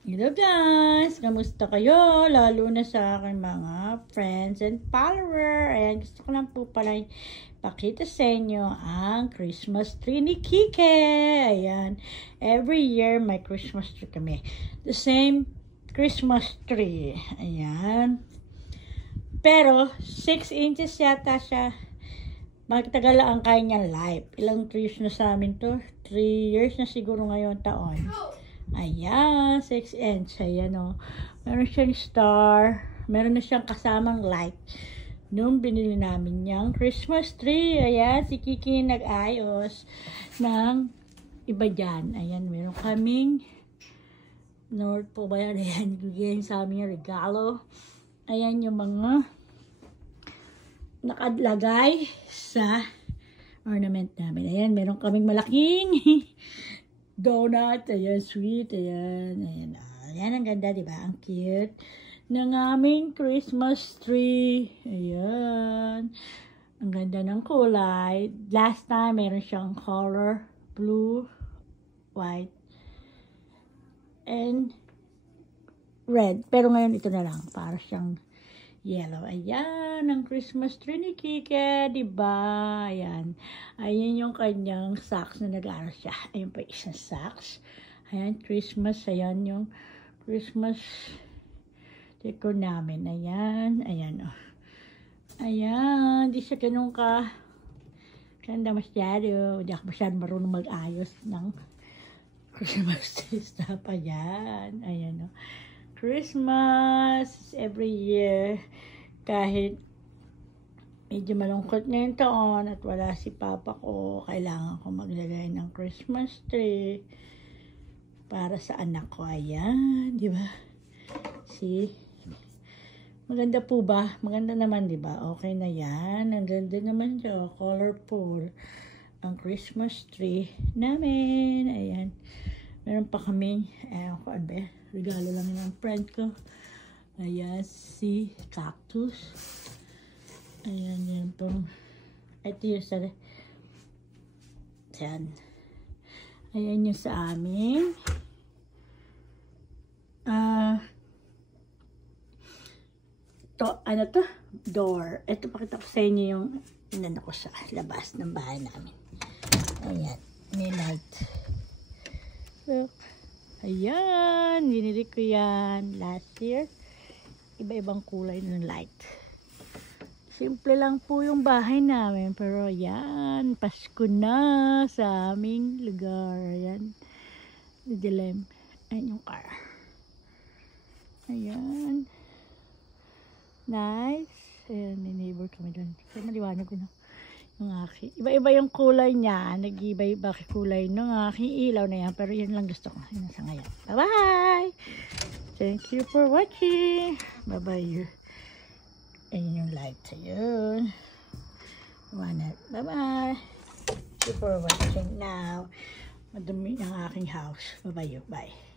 Hello guys! Kamusta kayo? Lalo na sa aking mga friends and follower. Ayan, gusto ko lang po pala pakita sa inyo ang Christmas tree ni Kike. Ayan, every year may Christmas tree kami. The same Christmas tree. Ayan. Pero, 6 inches yata siya. Magtagal ang kanyang life. Ilang trees na sa amin to? 3 years na siguro ngayon taon. Ayan, 6 inch. Ayan o. Meron siyang star. Meron na siyang kasamang light. Noong binili namin niyang Christmas tree. Ayan, si Kiki nag-ayos ng iba dyan. Ayan, meron kaming North po ba yan? Ayan, bigyan sa amin yung regalo. Ayan yung mga nakalagay sa ornament namin. Ayan, meron kaming malaking donut, ayan, sweet, ayan, ayan, ayan, ang ganda, diba? Ang cute ng aming Christmas tree, ayan, ang ganda ng kulay. Last time, meron siyang color, blue, white, and red, pero ngayon ito na lang, para siyang yellow. Ayan, ang Christmas tree ni Kike, diba? Ayan. Ayan yung kanyang socks na nag-aaral siya. Ayan pa isang socks. Ayan, Christmas. Ayan yung Christmas decor namin. Ayan. Ayan, oh. Ayan. Di siya ganun ka ganda masyado. Di ako masyado marunong mag-ayos ng Christmas tree stuff. Ayan. Ayan, oh. Christmas every year, kahit medyo malungkot ngayong taon at wala si papa ko, kailangan ko maglagay ng Christmas tree para sa anak ko. Ayan, di ba? See? Maganda po ba? Maganda naman, di ba? Okay na yan. Ang ganda naman siya. Colorful ang Christmas tree namin. Ayan. Meron pa kami, ko ano ba? Regalo lang ng friend ko. Ayan, si cactus. Ayan, yan pong. Ito yung sa. Ayan. Ayan yung sa amin. Ano to? Door. Ito, pakita ko sa inyo yung inano ko sa labas ng bahay namin. Ayan. May light. Look. Ayan, binili ko yan last year. Iba-ibang kulay ng light. Simple lang po yung bahay namin. Pero ayan, Pasko na sa aming lugar. Ayan, dilim. Ayan yung car. Ayan. Nice. Ayan, may neighbor kami doon. Kaya maliwanag ko na. Iba-iba yung kulay niya. Nag-iba-iba kulay ng aking ilaw na yan. Pero yun lang gusto ko. Yun sa ngayon. Bye-bye! Thank you for watching. Bye-bye. Ayun yung light. Ayun. Bye-bye. Thank you for watching now. Madumi ang aking house. Bye-bye. Bye.